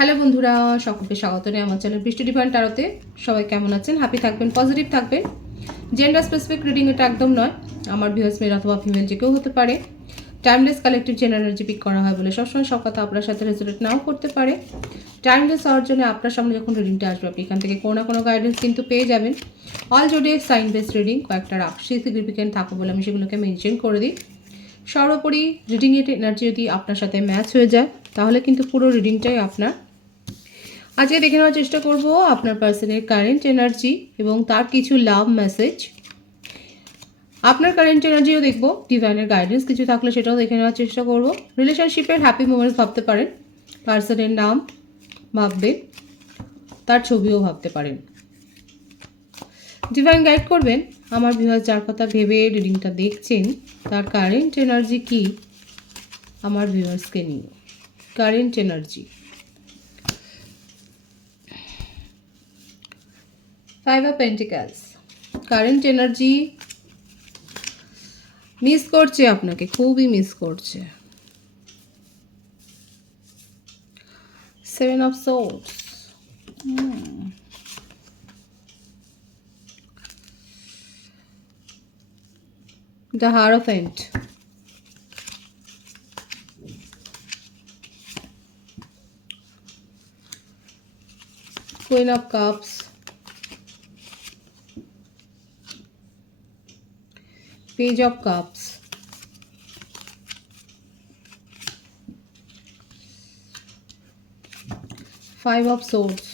Hello বন্ধুরা, সকলকে স্বাগত জানাই আমার চ্যানেল বৃষ্টি ডিভাইন ট্যারোতে। সবাই কেমন আছেন? হ্যাপি থাকবেন, পজিটিভ থাকবেন। জেন্ডার স্পেসিফিক রিডিং এটা একদম নয়। আমার ভিউয়ার্স মেল অথবা ফিমেল যে কেউ হতে পারে। Timeless collective general energy pick করা হয় বলে সবসময় সব কথা আপনার সাথে রেজোনেট নাও করতে পারে। টাইমলেস হওয়ার জন্য আপনার সামনে যখন রিডিংটা আসবে আপনি এখান থেকে কোনো না কোনো গাইডেন্স কিন্তু পেয়ে যাবেন। All zodiac sign based reading, কয়েকটা রাশি সিগনিফিকেন্ট থাকবে বলে আমি সেগুলোকে মেনশন করে দিই। সর্বোপরি রিডিংয়ের এনার্জি যদি আপনার সাথে ম্যাচ হয়ে যায় তাহলে কিন্তু পুরো রিডিংটাই আপনার। আজকে দেখে নেওয়ার চেষ্টা করব আপনার পার্সনের কারেন্ট এনার্জি এবং তার কিছু লাভ মেসেজ। আপনার কারেন্ট এনার্জিও দেখব, ডিভাইনের গাইডেন্স কিছু থাকলে সেটাও দেখে নেওয়ার চেষ্টা করব। রিলেশনশিপের হ্যাপি মোমেন্টস ভাবতে পারেন, পার্সনের নাম ভাববেন, তার ছবিও ভাবতে পারেন। ডিভাইন গাইড করবেন আমার ভিউয়ার্স যার কথা ভেবে রিডিংটা দেখছেন তার কারেন্ট এনার্জি কি আমার ভিউয়ার্সকে নিয়ে। Current energy, 5 of Pentacles, current energy miss করছে, আপনাকে খুবই মিস করছে। 7 of Swords, the Hierophant, Queen of Cups, Page of Cups, Five of Swords,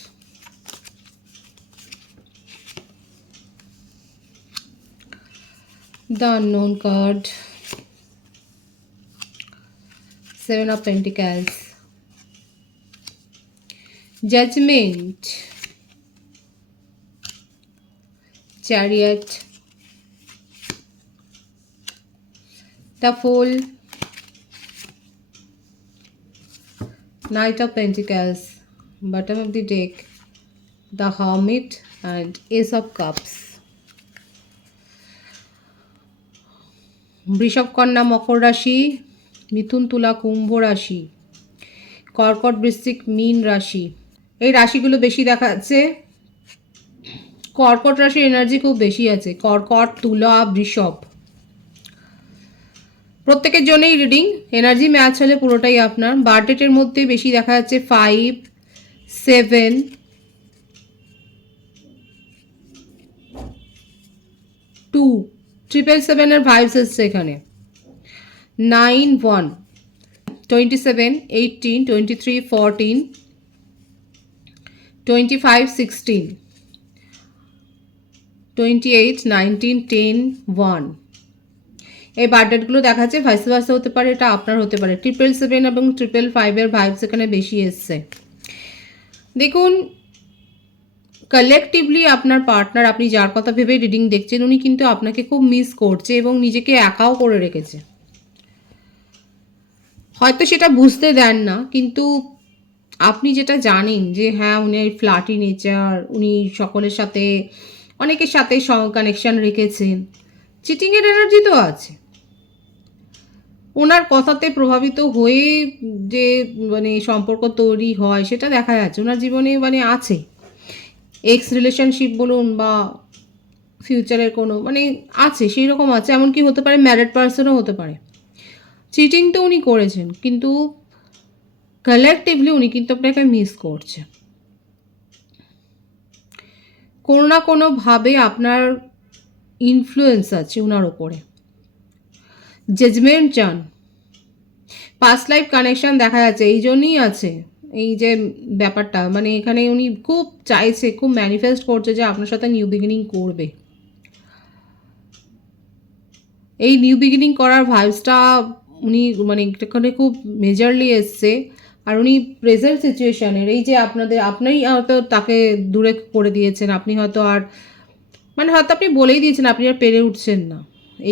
the Unknown card, 7 of Pentacles, Judgment, Chariot, the Fool, Knight of Pentacles, bottom of the deck, the Hermit and Ace of Cups. বৃষভ, কন্যা, মকর রাশি, মিথুন, তুলা, কুম্ভ রাশি, কর্কট, বৃশ্চিক, মীন রাশি। এই রাশিগুলো বেশি দেখা যাচ্ছে। কর্কট রাশির এনার্জি খুব বেশি আছে। কর্কট, তুলা, বৃষভ প্রত্যেকের জন্যই রিডিং এনার্জি ম্যাচ হলে পুরোটাই আপনার। বার্থডেটের মধ্যে বেশি দেখা যাচ্ছে 5, 7, 2, 777 এর ভাইবস এসছে এখানে। 9, 1, 27, 18, 23, 14, 25, 16, 28, 19, 10, 1। এই বার্থডেটগুলো দেখা যাচ্ছে ভাইস ভার্সা হতে পারে, এটা আপনার হতে পারে। 777 এবং 555 এর ভাইবস এখানে বেশি এসছে। দেখুন, কালেকটিভলি আপনার পার্টনার, আপনি যার কথা ভেবে রিডিং দেখছেন, উনি কিন্তু আপনাকে খুব মিস করছে এবং নিজেকে একাও করে রেখেছে। হয়তো সেটা বুঝতে দেন না, কিন্তু আপনি যেটা জানেন যে হ্যাঁ উনি ফ্ল্যাটি নেচার, উনি সকলের সাথে অনেকের সাথে কানেকশান রেখেছেন। চিটিংয়ের এনার্জি তো আছে। ওনার কথাতে প্রভাবিত হয়ে যে সম্পর্ক তৈরি হয় সেটা দেখা যাচ্ছে ওনার জীবনে আছে। এক্স রিলেশনশিপ বলুন বা ফিউচারের কোনো আছে, সেই রকম আছে। এমনকি হতে পারে ম্যারিড পার্সনও হতে পারে। চিটিং তো উনি করেছেন, কিন্তু কালেকটিভলি উনি কিন্তু আপনাকে মিস করছে। কোনো না কোনোভাবে আপনার ইনফ্লুয়েন্স আছে ওনার ওপরে। জাজমেন্ট চান, পাস্ট লাইফ কানেকশান দেখা যাচ্ছে, এই জন্যই আছে এই যে ব্যাপারটা। এখানে উনি খুব চাইছে, খুব ম্যানিফেস্ট করছে যে আপনার সাথে নিউ বিগিনিং করবে। এই নিউ বিগিনিং করার ভাইবসটা উনি এখানে খুব মেজরলি এসছে। আর উনি প্রেজেন্ট সিচুয়েশানের এই যে আপনি হয়তো তাকে দূরে করে দিয়েছেন, আপনি হয়তো আর হয়তো আপনি বলেই দিয়েছেন আপনি আর পেরে উঠছেন না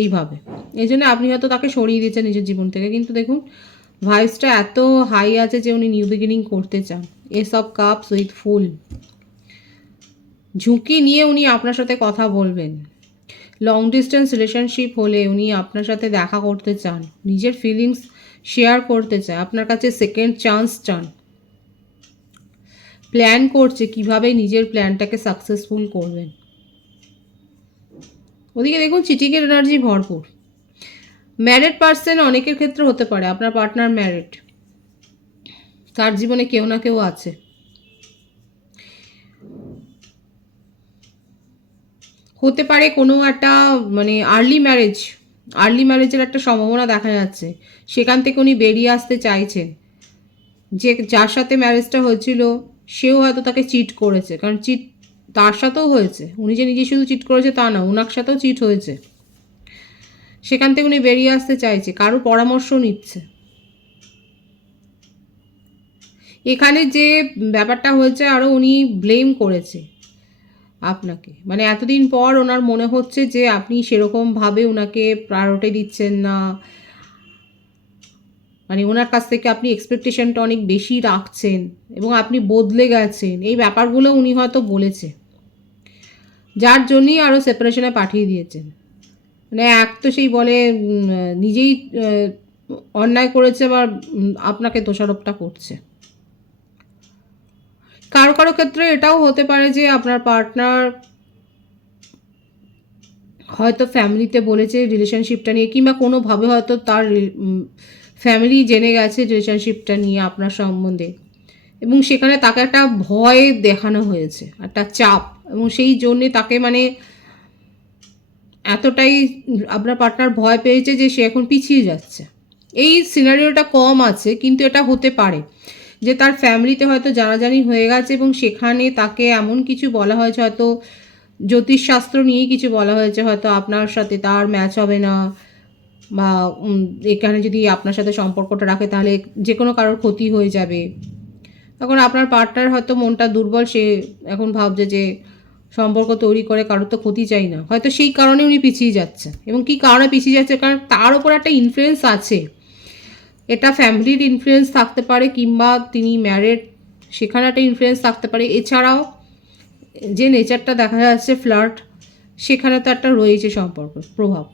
এইভাবে, এই জন্য আপনি হয়তো তাকে সরিয়ে দিয়েছেন নিজের জীবন থেকে। কিন্তু দেখুন ভাইবসটা এত হাই আছে যে উনি নিউ বিগিনিং করতে চান। এস অফ কাপস উইথ ফুল, ঝুঁকি নিয়ে উনি আপনার সাথে কথা বলবেন। লং ডিস্টেন্স রিলেশনশিপ হলে উনি আপনার সাথে দেখা করতে চান, নিজের ফিলিংস শেয়ার করতে চায়, আপনার কাছে সেকেন্ড চান্স চান। প্ল্যান করছে কিভাবে নিজের প্ল্যানটাকে সাকসেসফুল করবেন। ওদিকে দেখুন চিটিকের এনার্জি ভরপুর। ম্যারিড পার্সন অনেকের ক্ষেত্রে হতে পারে, আপনার পার্টনার ম্যারিড, তার জীবনে কেউ না কেউ আছে। হতে পারে কোনো একটা মানে আর্লি ম্যারেজের একটা সম্ভাবনা দেখা যাচ্ছে, সেখান থেকে উনি বেরিয়ে আসতে চাইছেন। যে যার সাথে ম্যারেজটা হয়েছিল সেও হয়তো তাকে চিট করেছে, কারণ চিট তার সাথেও হয়েছে, উনি যে নিজে শুধু চিট করেছে তা না, ওনার সাথেও চিট হয়েছে। সেখান থেকে উনি বেরিয়ে আসতে চাইছে, কারো পরামর্শ নিচ্ছে। এখানে যে ব্যাপারটা হয়েছে, আরও উনি ব্লেম করেছে আপনাকে, মানে এতদিন পর ওনার মনে হচ্ছে যে আপনি সেরকমভাবে ওনাকে প্রায়োরিটি দিচ্ছেন না, মানে ওনার কাছ থেকে আপনি এক্সপেকটেশনটা অনেক বেশি রাখছেন এবং আপনি বদলে গেছেন, এই ব্যাপারগুলো উনি হয়তো বলেছে, যার জন্যই আরও সেপারেশনে পাঠিয়ে দিয়েছেন। মানে এক তো সেই বলে নিজেই অন্যায় করেছে, আবার আপনাকে দোষারোপটা করছে। কারো কারো ক্ষেত্রে এটাও হতে পারে যে আপনার পার্টনার হয়তো ফ্যামিলিতে বলেছে রিলেশনশিপটা নিয়ে, কিংবা কোনোভাবে হয়তো তার ফ্যামিলি জেনে গেছে রিলেশনশিপটা নিয়ে আপনার সম্বন্ধে, এবং সেখানে তাকে একটা ভয় দেখানো হয়েছে, একটা চাপ, এবং সেই জন্যে তাকে মানে এতটাই আপনার পার্টনার ভয় পেয়েছে যে সে এখন পিছিয়ে যাচ্ছে। এই সিনারিওটা কম আছে, কিন্তু এটা হতে পারে যে তার ফ্যামিলিতে হয়তো জানাজানি হয়ে গেছে এবং সেখানে তাকে এমন কিছু বলা হয়েছে, হয়তো জ্যোতিষশাস্ত্র নিয়েই কিছু বলা হয়েছে, হয়তো আপনার সাথে তার ম্যাচ হবে না, বা এখানে যদি আপনার সাথে সম্পর্কটা রাখে তাহলে যে কোনো কারোর ক্ষতি হয়ে যাবে। এখন আপনার পার্টনার হয়তো মনটা দুর্বল, সে এখন ভাবছে যে সম্পর্ক তৈরি করে কারোর তো ক্ষতি চাই না, হয়তো সেই কারণে উনি পিছিয়ে যাচ্ছে। এবং কি কারণে পিছিয়ে যাচ্ছে, কারণ তার ওপর একটা ইনফ্লুয়েন্স আছে, এটা ফ্যামিলির ইনফ্লুয়েন্স থাকতে পারে, কিংবা তিনি ম্যারিড সেখানে একটা ইনফ্লুয়েন্স থাকতে পারে। এছাড়াও যে নেচারটা দেখা যাচ্ছে ফ্লার্ট, সেখানে তো একটা রয়েছে সম্পর্ক প্রভাব।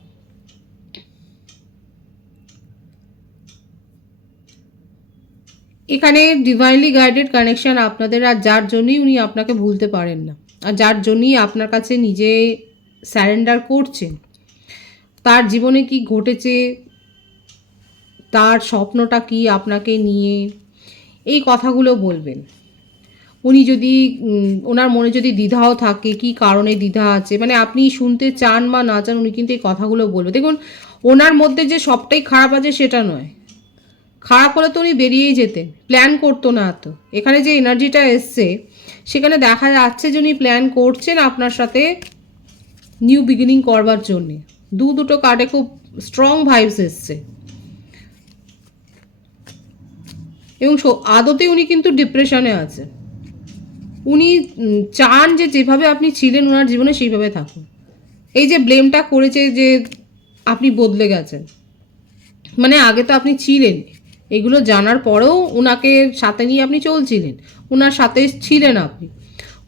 এখানে ডিভাইনলি গাইডেড কানেকশন আপনাদের, আর যার জন্যই উনি আপনাকে ভুলতে পারেন না, আর যার জন্যই আপনার কাছে নিজে স্যারেন্ডার করছেন। তার জীবনে কি ঘটেছে, তার স্বপ্নটা কি আপনাকে নিয়ে, এই কথাগুলো বলবেন। উনি যদি ওনার মনে যদি দ্বিধাও থাকে, কি কারণে দ্বিধা আছে, মানে আপনি শুনতে চান বা না চান, উনি কিন্তু এই কথাগুলো বলবে। দেখুন, ওনার মধ্যে যে সবটাই খারাপ আছে সেটা নয়, খারাপ হলে তো উনি বেরিয়েই যেতেন, প্ল্যান করতো না এত। এখানে যে এনার্জিটা এসছে সেখানে দেখা যাচ্ছে যে উনি প্ল্যান করছেন আপনার সাথে নিউ বিগিনিং করবার জন্যে। দুটো কার্ডে খুব স্ট্রং ভাইবস এসছে, এবং আদতে উনি কিন্তু ডিপ্রেশনে আছে। উনি চান যে যেভাবে আপনি ছিলেন ওনার জীবনে সেইভাবে থাকুন। এই যে ব্লেমটা করেছে যে আপনি বদলে গেছেন, মানে আগে তো আপনি ছিলেন, এগুলো জানার পরেও ওনাকে সাথে নিয়ে আপনি চলছিলেন, ওনার সাথে ছিলেন, আপনি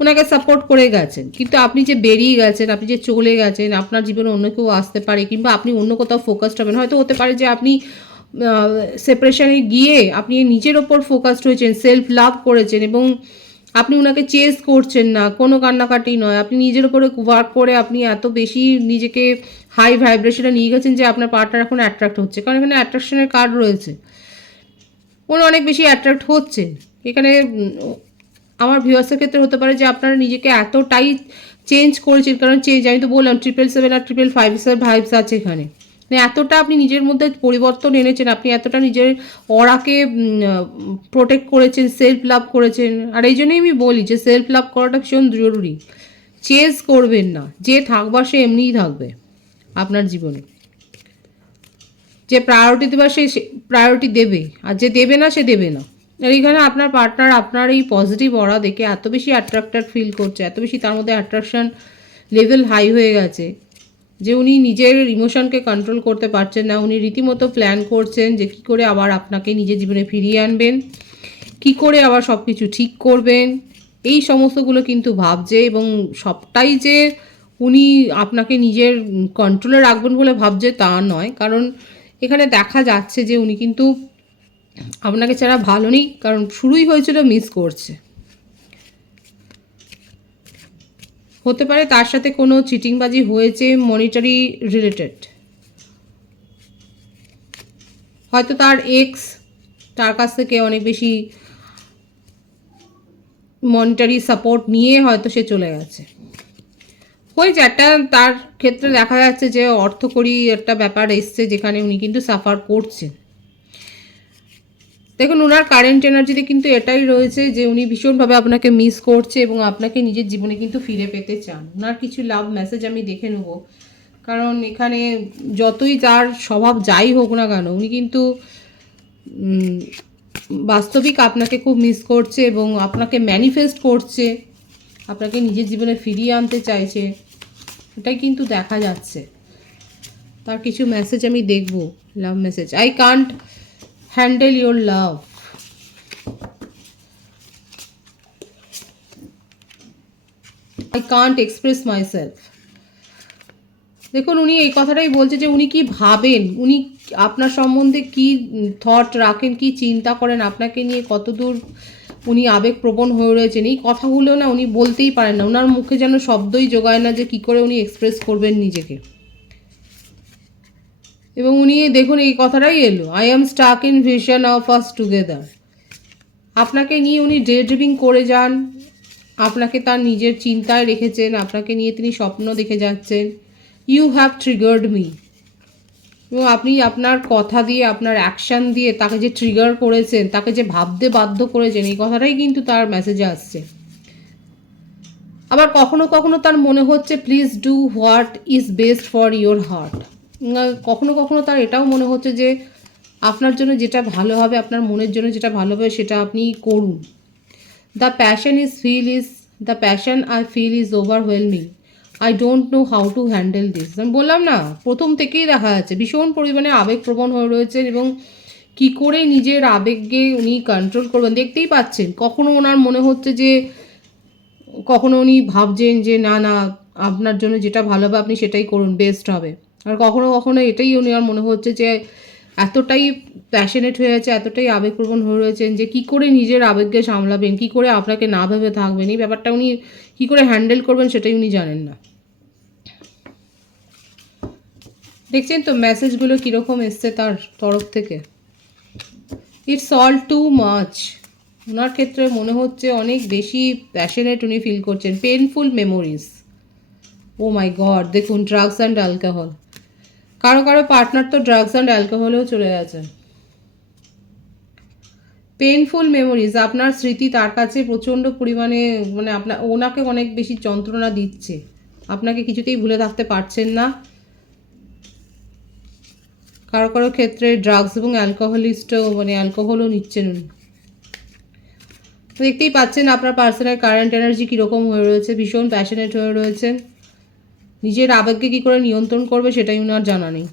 ওনাকে সাপোর্ট করে গেছেন, কিন্তু আপনি যে বেরিয়ে গেছেন, আপনি যে চলে গেছেন, আপনার জীবনে অন্য কেউ আসতে পারে, কিংবা আপনি অন্য কোথাও ফোকাসড হবেন। হয়তো হতে পারে যে আপনি সেপারেশনে গিয়ে আপনি নিজের ওপর ফোকাসড হয়েছেন, সেলফ লাভ করেছেন, এবং আপনি ওনাকে চেস করছেন না, কোনো কান্নাকাটি নয়, আপনি নিজের উপরে ওয়ার্ক করে আপনি এত বেশি নিজেকে হাই ভাইব্রেশনে নিয়ে গেছেন যে আপনার পার্টনার এখন অ্যাট্রাক্ট হচ্ছে, কারণ এখানে অ্যাট্রাকশনের কার্ড রয়েছে, উনি অনেক বেশি অ্যাট্রাক্ট হচ্ছেন। এখানে আমার ভিউয়ার্সের ক্ষেত্রে হতে পারে যে আপনারা নিজেকে এতটাই চেঞ্জ করেছেন, কারণ চেঞ্জ আমি তো বললাম 777 আর 555 ভাইবস আছে এখানে, মানে এতটা আপনি নিজের মধ্যে পরিবর্তন এনেছেন, আপনি এতটা নিজের অরাকে প্রোটেক্ট করেছেন, সেলফ লাভ করেছেন। আর এই জন্যই আমি বলি যে সেলফ লাভ করাটা ভীষণ জরুরি। চেঞ্জ করবেন না, যে থাকবার সে এমনিই থাকবে আপনার জীবনে, যে প্রায়োরিটি দেবে সে প্রায়োরিটি দেবে, আর যে দেবে না সে দেবে না। আর এখানে আপনার পার্টনার আপনার এই পজিটিভ অরা দেখে এত বেশি অ্যাট্রাক্টেড ফিল করছে, এত বেশি তার মধ্যে অ্যাট্রাকশন লেভেল হাই হয়ে গেছে যে উনি নিজের ইমোশনকে কন্ট্রোল করতে পারছেন না। উনি রীতিমতো প্ল্যান করছেন যে কী করে আবার আপনাকে নিজের জীবনে ফিরিয়ে আনবেন, কী করে আবার সব কিছু ঠিক করবেন, এই সমস্তগুলো কিন্তু ভাবছে। এবং সবটাই যে উনি আপনাকে নিজের কন্ট্রোলে রাখবেন বলে ভাবছে তা নয়, কারণ এখানে দেখা যাচ্ছে যে উনি কিন্তু আপনাকে ছাড়া ভালো নেই, কারণ শুরুই হয়েছিল মিস করছে। হতে পারে তার সাথে কোনো চিটিংবাজি হয়েছে মনিটারি রিলেটেড। হয়তো তার এক্স তার কাছ থেকে অনেক বেশি মনিটারি সাপোর্ট নিয়ে হয়তো সে চলে গেছে। হয়েছে একটা তার ক্ষেত্রে দেখা যাচ্ছে যে অর্থকরী একটা ব্যাপার এসছে যেখানে উনি কিন্তু সাফার করছেন। দেখুন ওনার কারেন্ট এনার্জিতে কিন্তু এটাই রয়েছে যে উনি ভীষণভাবে আপনাকে মিস করছে এবং আপনাকে নিজের জীবনে কিন্তু ফিরে পেতে চান। ওনার কিছু লাভ মেসেজ আমি দেখে নেব, কারণ এখানে যতই তার স্বভাব যাই হোক না কেন উনি কিন্তু বাস্তবিক আপনাকে খুব মিস করছে এবং আপনাকে ম্যানিফেস্ট করছে, আপনাকে নিজের জীবনে ফিরিয়ে আনতে চাইছে, এটাই কিন্তু দেখা যাচ্ছে। তার কিছু মেসেজ আমি দেখব, লাভ message. I can't handle your love. I can't express myself. দেখুন উনি এই কথাটাই বলছে যে উনি কি ভাবেন, উনি আপনার সম্বন্ধে কি থট রাখেন, কি চিন্তা করেন, আপনাকে নিয়ে কতদূর উনি আবেগপ্রবণ হয়ে রয়েছেন, এই কথাগুলো না উনি বলতেই পারেন না। ওনার মুখে যেন শব্দই জোগায় না যে কি করে উনি এক্সপ্রেস করবেন নিজেকে। এবং উনি দেখুন এই কথাটাই এলো, I am stuck in vision of us together. আপনাকে নিয়ে উনি ডে ড্রিমিং করে যান, আপনাকে তার নিজের চিন্তায় রেখেছেন, আপনাকে নিয়ে তিনি স্বপ্ন দেখে যাচ্ছেন। You have triggered me. এবং আপনি আপনার কথা দিয়ে আপনার অ্যাকশান দিয়ে তাকে যে ট্রিগার করেছেন, তাকে যে ভাবতে বাধ্য করেছেন, এই কথাটাই কিন্তু তার মেসেজে আসছে। আবার কখনো কখনো তার মনে হচ্ছে please do what is best for your heart. কখনো কখনো তার এটাও মনে হচ্ছে যে আপনার জন্য যেটা ভালো হবে, আপনার মনের জন্য যেটা ভালো হবে সেটা আপনি করুন। The passion I feel is overwhelming. I don't know how to handle this. আমি বললাম না, প্রথম থেকেই দেখা যাচ্ছে ভীষণ পরিমাণে আবেগপ্রবণ হয়ে রয়েছেন এবং কি করে নিজের আবেগকে উনি কন্ট্রোল করবেন দেখতেই পাচ্ছেন। কখনো ওনার মনে হচ্ছে যে, কখনো উনি ভাবছেন যে না না আপনার জন্য যেটা ভালো হবে আপনি সেটাই করুন, বেস্ট হবে। আর কখনো কখনো এটাই উনি আর মনে হচ্ছে যে এতটাই প্যাশনেট হয়ে আছে, এতটাই আবেগপ্রবণ হয়ে রয়েছেন যে কী করে নিজের আবেগকে সামলাবেন, কী করে আপনাকে না ভেবে থাকবেন, এই ব্যাপারটা উনি কী করে হ্যান্ডেল করবেন সেটাই উনি জানেন না। দেখছেন তো মেসেজগুলো কীরকম এসছে তার তরফ থেকে। It's all too much. ওনার ক্ষেত্রে মনে হচ্ছে অনেক বেশি প্যাশনেট উনি ফিল করছেন। Painful memories. Oh my god, দেখুন ড্রাগস অ্যান্ড অ্যালকোহল। কারো কারো পার্টনার তো ড্রাগস অ্যান্ড অ্যালকোহলেও চলে গেছে। পেনফুল মেমোরিজ, আপনার স্মৃতি তার কাছে প্রচণ্ড পরিমাণে মানে ওনাকে অনেক বেশি যন্ত্রণা দিচ্ছে, আপনাকে কিছুতেই ভুলে থাকতে পারছেন না। কারো কারো ক্ষেত্রে ড্রাগস এবং অ্যালকোহলিস্টও মানে অ্যালকোহলও নিচ্ছেন উনি। দেখতেই পাচ্ছেন আপনার পার্সনের কারেন্ট এনার্জি কীরকম হয়ে রয়েছে, ভীষণ প্যাশনেট হয়ে রয়েছেন। নিজের আবেগকে কী করে নিয়ন্ত্রণ করবে সেটাই উনার জানা নেই।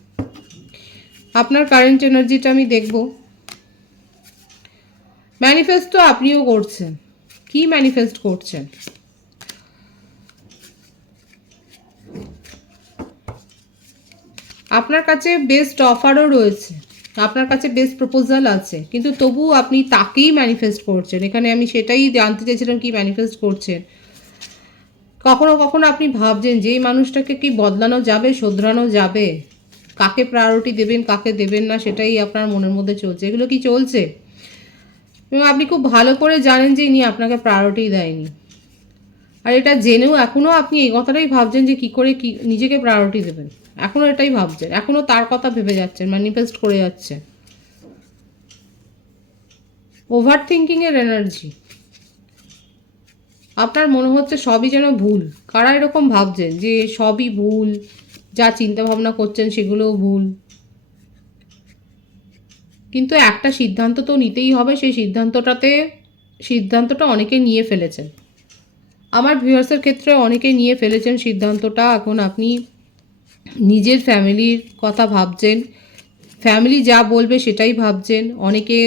আপনার কারেন্ট এনার্জিটা আমি দেখব। ম্যানিফেস্ট তো আপনিও করছেন, কি ম্যানিফেস্ট করছেন? আপনার কাছে বেস্ট অফারও রয়েছে, আপনার কাছে বেস্ট প্রপোজাল আছে, কিন্তু তবুও আপনি তাকেই ম্যানিফেস্ট করছেন। এখানে আমি সেটাই জানতে চাইছিলাম কি ম্যানিফেস্ট করছেন। কখনো কখনো আপনি ভাবছেন যে এই মানুষটাকে কি বদলানো যাবে, শোধরানো যাবে, কাকে প্রায়োরিটি দেবেন কাকে দেবেন না সেটাই আপনার মনের মধ্যে চলছে। এগুলো কি চলছে? এবং আপনি খুব ভালো করে জানেন যে ইনি আপনাকে প্রায়োরিটি দেয়নি, আর এটা জেনেও এখনও আপনি এই কথাটাই ভাবছেন যে কী করে কি নিজেকে প্রায়োরিটি দেবেন। এখনও এটাই ভাবছেন, এখনও তার কথা ভেবে যাচ্ছেন, ম্যানিফেস্ট করে যাচ্ছেন। ওভার থিঙ্কিংয়ের এনার্জি। আপনার মনে হচ্ছে সবই যেন ভুল। কারা এরকম ভাবছেন যে সবই ভুল, যা চিন্তা ভাবনা করছেন সেগুলোও ভুল, কিন্তু একটা সিদ্ধান্ত তো নিতেই হবে। সেই সিদ্ধান্তটা অনেকে নিয়ে ফেলেছেন। আমার ভিউয়ার্সের ক্ষেত্রে অনেকে নিয়ে ফেলেছেন সিদ্ধান্তটা। এখন আপনি নিজের ফ্যামিলির কথা ভাবছেন, ফ্যামিলি যা বলবে সেটাই ভাবছেন। অনেকে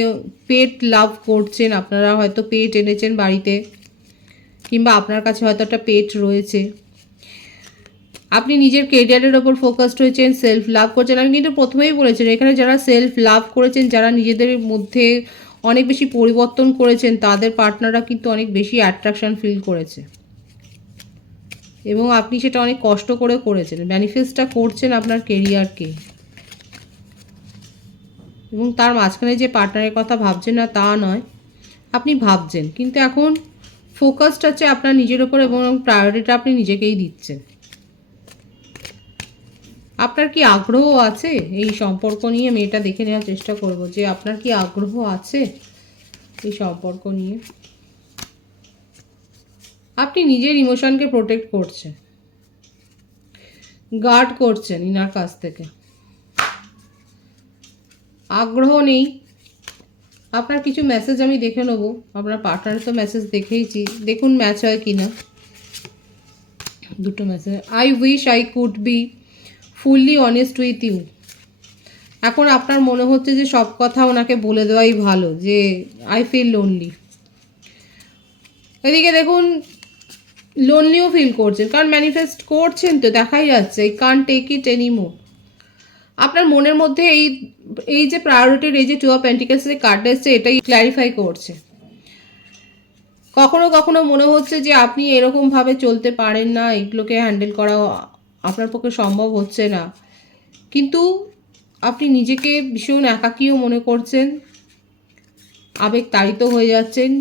পেট লাভ করছেন, আপনারা হয়তো পেট এনেছেন বাড়িতে, কিংবা আপনার কাছে হয়তো একটা পেট রয়েছে। আপনি নিজের কেরিয়ারের ওপর ফোকাসড হয়েছেন, সেলফ লাভ করছেন। আমি কিন্তু প্রথমেই বলেছেন এখানে যারা সেলফ লাভ করেছেন, যারা নিজেদের মধ্যে অনেক বেশি পরিবর্তন করেছেন, তাদের পার্টনাররা কিন্তু অনেক বেশি অ্যাট্রাকশন ফিল করেছে। এবং আপনি সেটা অনেক কষ্ট করে করেছেন, ম্যানিফেস্টটা করছেন আপনার কেরিয়ারকে, এবং তার মাঝখানে যে পার্টনারের কথা ভাবছেন না তা নয়, আপনি ভাবছেন, কিন্তু এখন ফোকাসটা হচ্ছে আপনার নিজের ওপর এবং প্রায়োরিটিটা আপনি নিজেকেই দিচ্ছেন। আপনার কি আগ্রহ আছে এই সম্পর্ক নিয়ে? আমি এটা দেখে নেওয়ার চেষ্টা করব যে আপনার কি আগ্রহ আছে এই সম্পর্ক নিয়ে। আপনি নিজের ইমোশনকে প্রোটেক্ট করছেন, গার্ড করছেন ইনার কাছ থেকে। আগ্রহ নেই। আপনার কিছু মেসেজ আমি দেখে নেবো, আপনার পার্টনারের তো মেসেজ দেখেইছি, দেখুন ম্যাচ হয় কি না। দুটো message. I wish I could be fully honest with you. এখন আপনার মনে হচ্ছে যে সব কথা ওনাকে বলে দেওয়াই ভালো, যে আই ফিল লোনলি। এদিকে দেখুন লোনলিও ফিল করছেন, কারণ ম্যানিফেস্ট করছেন তো, দেখাই যাচ্ছে I can't take it anymore. আপনার মনের মধ্যে এই যে প্রায়োরিটির এই যে 2 অফ পেন্টিকলসের কার্ড এসছে, এটাই ক্ল্যারিফাই করছে। কখনো কখনো মনে হচ্ছে যে আপনি এরকমভাবে চলতে পারেন না, এগুলোকে হ্যান্ডেল করা আপনার পক্ষে সম্ভব হচ্ছে না, কিন্তু আপনি নিজেকে ভীষণ একাকীও মনে করছেন, আবেগ তাড়িত হয়ে যাচ্ছেন,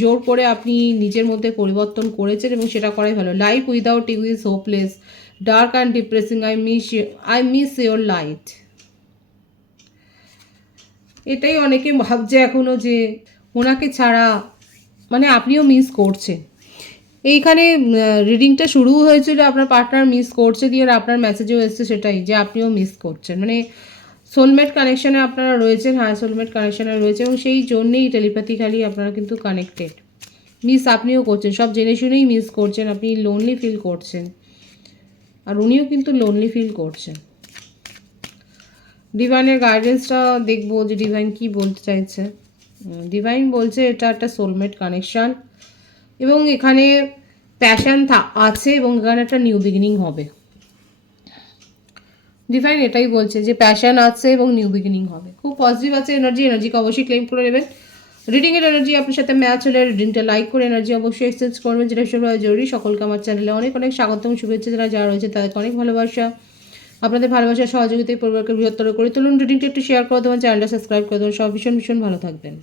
জোর করে আপনি নিজের মধ্যে পরিবর্তন করেছেন এবং সেটা করাই ভালো। Life without you is hopeless, dark and depressing, I miss your light. এটাই অনেকে ভাবছে এখনও যে ওনাকে ছাড়া, মানে আপনিও মিস করছেন। এইখানে রিডিংটা শুরু হয়েছিল আপনার পার্টনার মিস করছে দিয়ে, আর আপনার মেসেজেও এসছে সেটাই, যে আপনিও মিস করছেন। মানে সোলমেট কানেকশানে আপনারা রয়েছেন, হ্যাঁ সোলমেট কানেকশানে রয়েছে, এবং সেই জন্যেই টেলিপ্যাথিক্যালি আপনারা কিন্তু কানেক্টেড। মিস আপনিও করছেন, সব জেনে শুনেই মিস করছেন, আপনি লোনলি ফিল করছেন, আর উনিও কিন্তু লোনলি ফিল করছেন। ডিভাইনের গাইডেন্সটা দেখবো যে ডিভাইন কি বলতে চাইছে। ডিভাইন বলছে এটা একটা সোলমেট কানেকশান, এবং এখানে প্যাশন আছে, এবং এখানে একটা নিউ বিগিনিং হবে। ডিভাইন এটাই বলছে যে প্যাশন আছে এবং নিউ বিগিনিং হবে। খুব পজিটিভ আছে এনার্জিকে অবশ্যই ক্লেম করে নেবেন। রিডিংয়ের এনার্জি আপনার সাথে ম্যাচ হলে রিডিংটা লাইক করে এনার্জি অবশ্যই এক্সচেঞ্জ করবেন, যেটা সবসময় জরুরি। সকলকে আমার চ্যানেলে অনেক অনেক স্বাগতম, শুভেচ্ছা। যারা রয়েছে তাদেরকে অনেক ভালোবাসা। আপনাদের ভালোবাসার সহযোগিতায় পরিবারকে বৃহত্তর করে তুলুন। রিডিংটা একটু শেয়ার করে দেবেন, চ্যানেলটা সাবস্ক্রাইব করে দেবেন। সব ভীষণ ভীষণ ভালো থাকবেন।